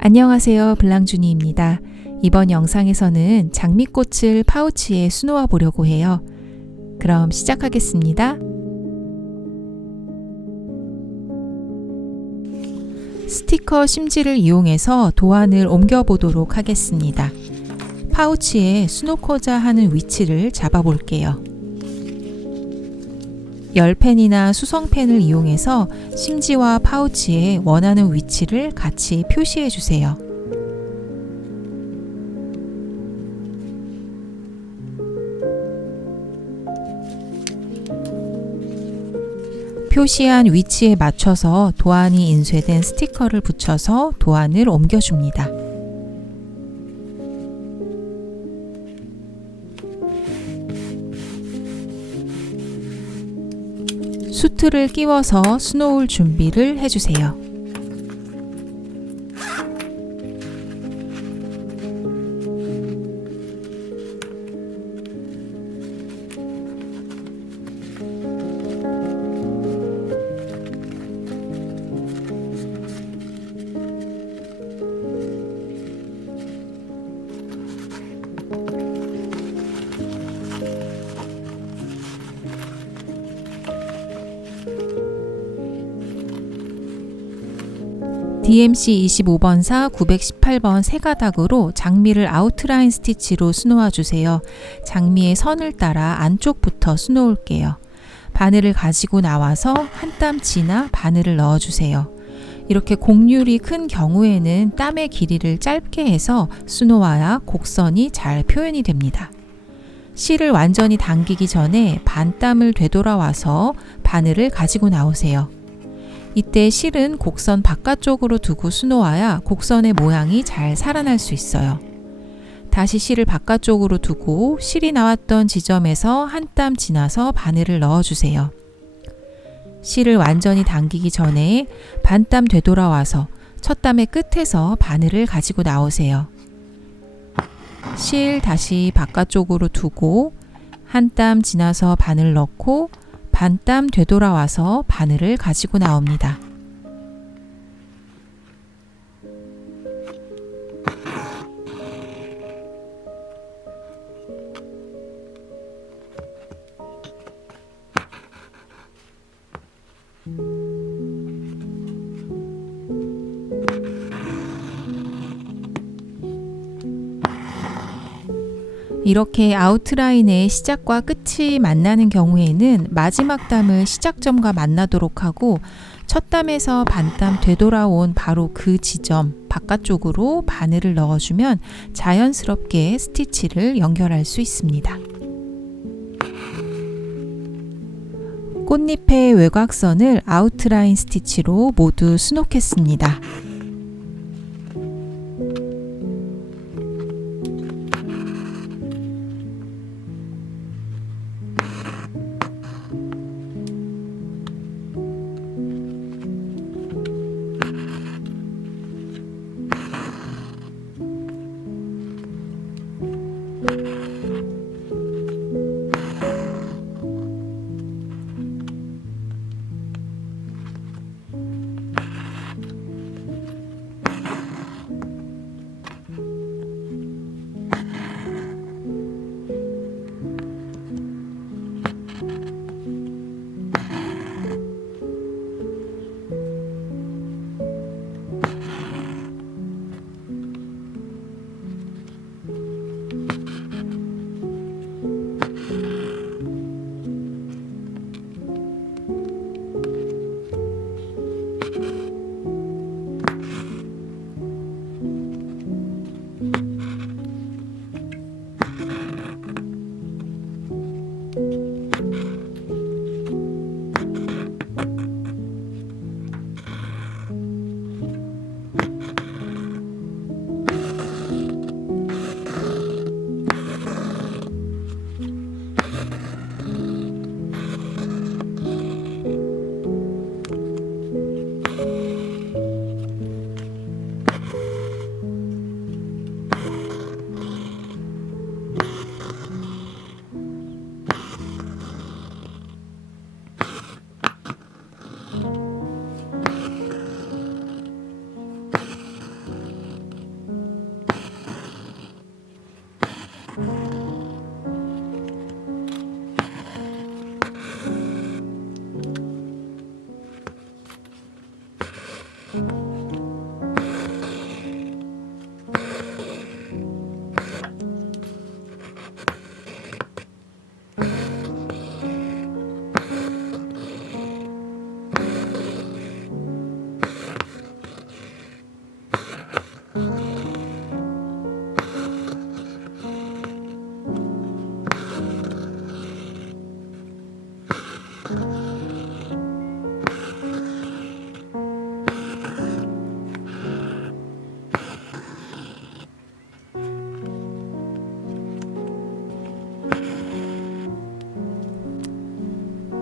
안녕하세요, 블랑주니입니다. 이번 영상에서는 장미꽃을 파우치에 수놓아 보려고 해요. 그럼 시작하겠습니다. 스티커 심지를 이용해서 도안을 옮겨 보도록 하겠습니다. 파우치에 수놓고자 하는 위치를 잡아 볼게요. 열펜이나 수성펜을 이용해서 심지와 파우치에 원하는 위치를 같이 표시해 주세요. 표시한 위치에 맞춰서 도안이 인쇄된 스티커를 붙여서 도안을 옮겨줍니다. 수트를 끼워서 수놓을 준비를 해주세요. DMC 25번사 918번 세 가닥으로 장미를 아웃라인 스티치로 수놓아 주세요. 장미의 선을 따라 안쪽부터 수놓을게요. 바늘을 가지고 나와서 한 땀 지나 바늘을 넣어 주세요. 이렇게 곡률이 큰 경우에는 땀의 길이를 짧게 해서 수놓아야 곡선이 잘 표현이 됩니다. 실을 완전히 당기기 전에 반땀을 되돌아와서 바늘을 가지고 나오세요. 이때 실은 곡선 바깥쪽으로 두고 수놓아야 곡선의 모양이 잘 살아날 수 있어요. 다시 실을 바깥쪽으로 두고 실이 나왔던 지점에서 한 땀 지나서 바늘을 넣어주세요. 실을 완전히 당기기 전에 반땀 되돌아와서 첫 땀의 끝에서 바늘을 가지고 나오세요. 실 다시 바깥쪽으로 두고 한 땀 지나서 바늘 넣고 반땀 되돌아와서 바늘을 가지고 나옵니다. 이렇게 아웃라인의 시작과 끝이 만나는 경우에는 마지막 땀을 시작점과 만나도록 하고 첫 땀에서 반땀 되돌아온 바로 그 지점 바깥쪽으로 바늘을 넣어주면 자연스럽게 스티치를 연결할 수 있습니다. 꽃잎의 외곽선을 아웃라인 스티치로 모두 수놓겠습니다.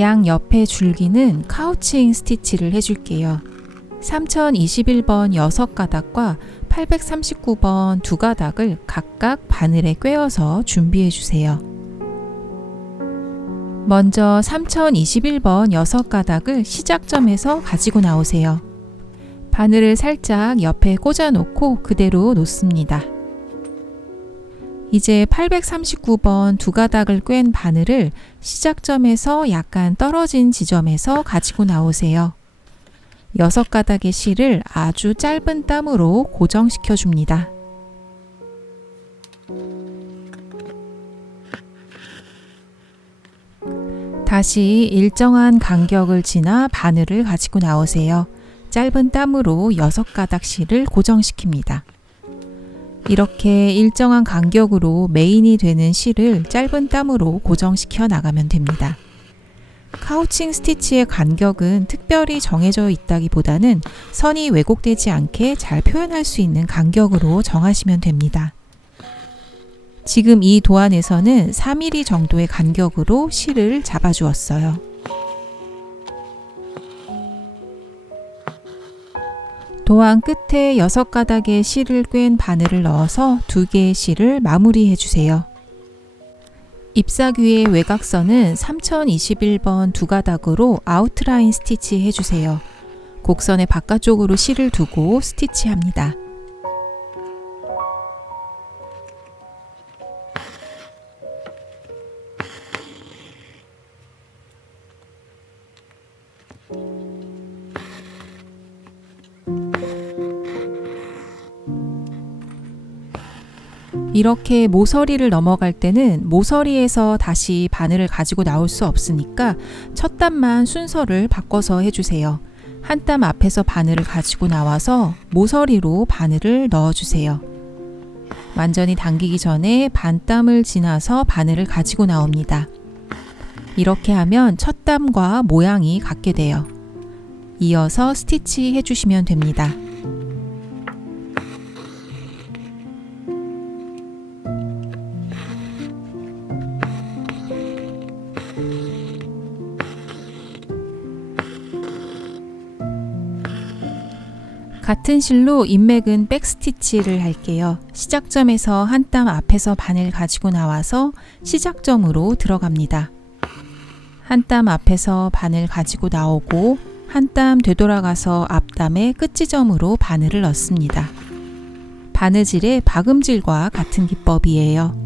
양 옆에 줄기는 카우칭 스티치를 해줄게요. 3021번 6가닥과 839번 2가닥을 각각 바늘에 꿰어서 준비해 주세요. 먼저 3021번 6가닥을 시작점에서 가지고 나오세요. 바늘을 살짝 옆에 꽂아 놓고 그대로 놓습니다. 이제 839번 2가닥을 꿰은 바늘을 시작점에서 약간 떨어진 지점에서 가지고 나오세요. 6가닥의 실을 아주 짧은 땀으로 고정시켜 줍니다. 다시 일정한 간격을 지나 바늘을 가지고 나오세요. 짧은 땀으로 6가닥 실을 고정시킵니다. 이렇게 일정한 간격으로 메인이 되는 실을 짧은 땀으로 고정시켜 나가면 됩니다. 카우칭 스티치의 간격은 특별히 정해져 있다기보다는 선이 왜곡되지 않게 잘 표현할 수 있는 간격으로 정하시면 됩니다. 지금 이 도안에서는 4mm 정도의 간격으로 실을 잡아주었어요. 도안 끝에 6가닥의 실을 꿰은 바늘을 넣어서 2개의 실을 마무리해 주세요. 잎사귀의 외곽선은 3021번 2가닥으로 아웃라인 스티치 해주세요. 곡선의 바깥쪽으로 실을 두고 스티치합니다. 이렇게 모서리를 넘어갈 때는 모서리에서 다시 바늘을 가지고 나올 수 없으니까 첫 단만 순서를 바꿔서 해주세요. 한 땀 앞에서 바늘을 가지고 나와서 모서리로 바늘을 넣어주세요. 완전히 당기기 전에 반 땀을 지나서 바늘을 가지고 나옵니다. 이렇게 하면 첫 땀과 모양이 같게 돼요. 이어서 스티치 해주시면 됩니다. 같은 실로 인맥은 백스티치를 할게요. 시작점에서 한 땀 앞에서 바늘 가지고 나와서 시작점으로 들어갑니다. 한 땀 앞에서 바늘 가지고 나오고 한 땀 되돌아가서 앞땀의 끝지점으로 바늘을 넣습니다. 바느질의 박음질과 같은 기법이에요.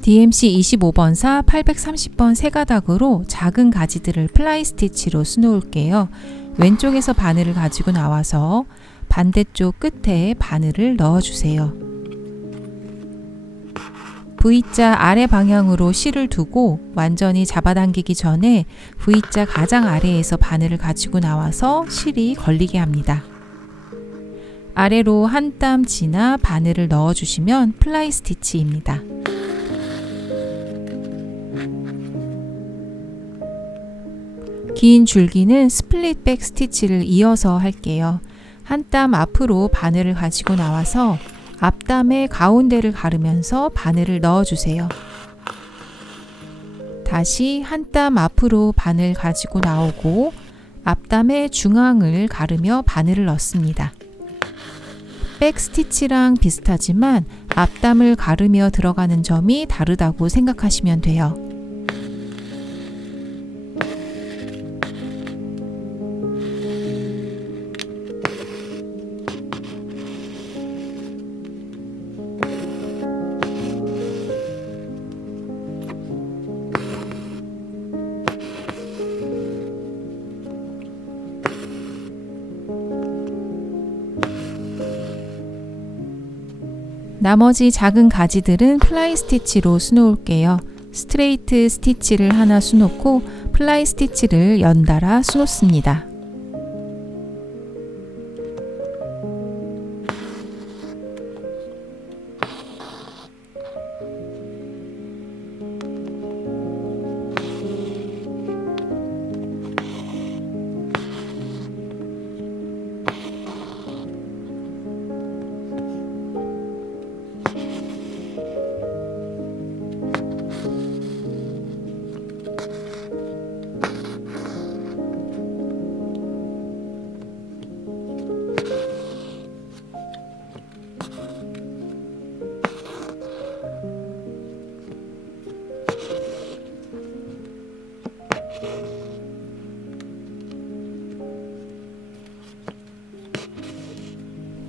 DMC 25번사 830번 3가닥으로 작은 가지들을 플라이 스티치로 수놓을게요. 왼쪽에서 바늘을 가지고 나와서 반대쪽 끝에 바늘을 넣어주세요. V자 아래 방향으로 실을 두고 완전히 잡아당기기 전에 V자 가장 아래에서 바늘을 가지고 나와서 실이 걸리게 합니다. 아래로 한 땀 지나 바늘을 넣어주시면 플라이 스티치입니다. 긴 줄기는 스플릿 백 스티치를 이어서 할게요. 한 땀 앞으로 바늘을 가지고 나와서 앞담의 가운데를 가르면서 바늘을 넣어주세요. 다시 한 땀 앞으로 바늘 가지고 나오고 앞담의 중앙을 가르며 바늘을 넣습니다. 백 스티치랑 비슷하지만 앞담을 가르며 들어가는 점이 다르다고 생각하시면 돼요. 나머지 작은 가지들은 플라이 스티치로 수놓을게요. 스트레이트 스티치를 하나 수놓고 플라이 스티치를 연달아 수놓습니다.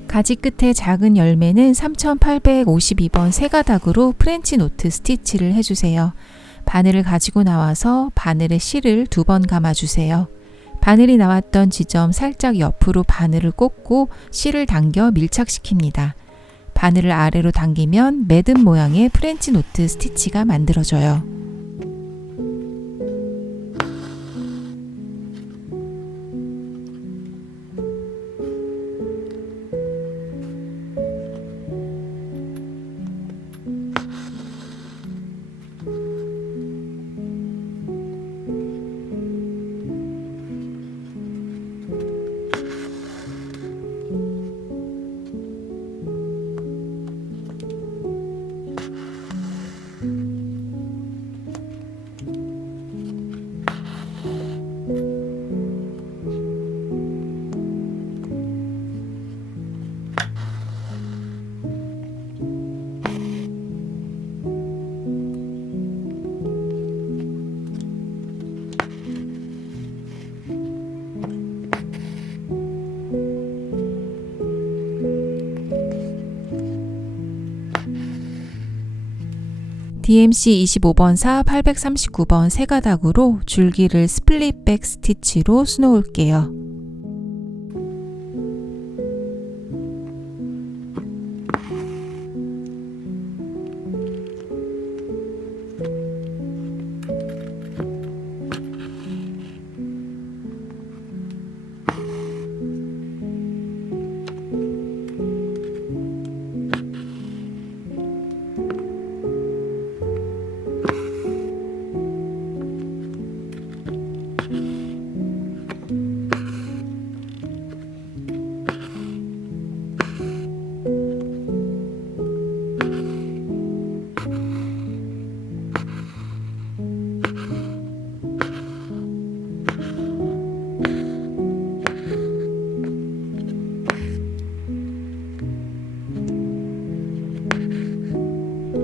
가지 끝에 작은 열매는 3852번 세 가닥으로 프렌치 노트 스티치를 해주세요. 바늘을 가지고 나와서 바늘의 실을 2번 감아주세요. 바늘이 나왔던 지점 살짝 옆으로 바늘을 꽂고 실을 당겨 밀착시킵니다. 바늘을 아래로 당기면 매듭 모양의 프렌치 노트 스티치가 만들어져요. DMC 25번사 839번 세 가닥으로 줄기를 스플릿 백 스티치로 수놓을게요.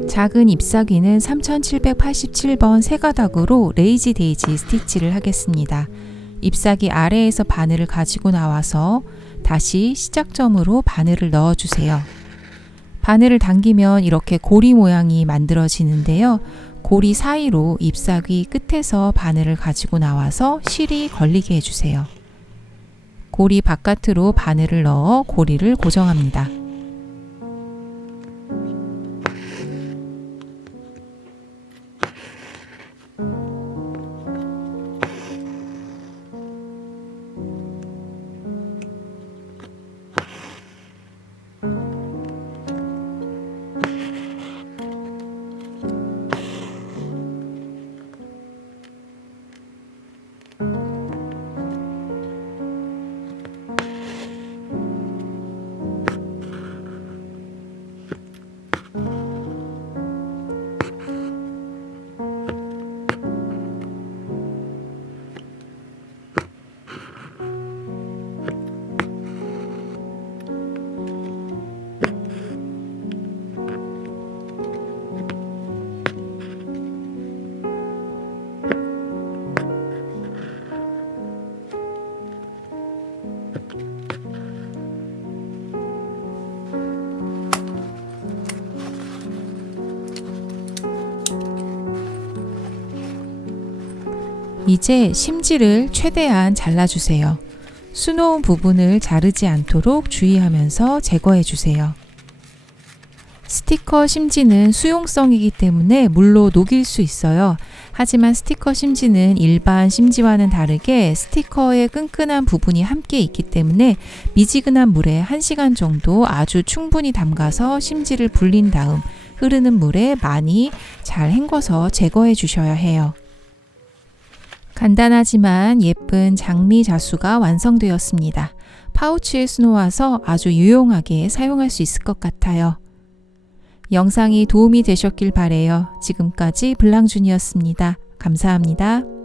작은 잎사귀는 3787번 세 가닥으로 레이지 데이지 스티치를 하겠습니다. 잎사귀 아래에서 바늘을 가지고 나와서 다시 시작점으로 바늘을 넣어주세요. 바늘을 당기면 이렇게 고리 모양이 만들어지는데요. 고리 사이로 잎사귀 끝에서 바늘을 가지고 나와서 실이 걸리게 해주세요. 고리 바깥으로 바늘을 넣어 고리를 고정합니다. 이제 심지를 최대한 잘라주세요. 수놓은 부분을 자르지 않도록 주의하면서 제거해주세요. 스티커 심지는 수용성이기 때문에 물로 녹일 수 있어요. 하지만 스티커 심지는 일반 심지와는 다르게 스티커의 끈끈한 부분이 함께 있기 때문에 미지근한 물에 1시간 정도 아주 충분히 담가서 심지를 불린 다음 흐르는 물에 많이 잘 헹궈서 제거해 주셔야 해요. 간단하지만 예쁜 장미 자수가 완성되었습니다. 파우치에 수놓아서 아주 유용하게 사용할 수 있을 것 같아요. 영상이 도움이 되셨길 바래요. 지금까지 블랑준이었습니다. 감사합니다.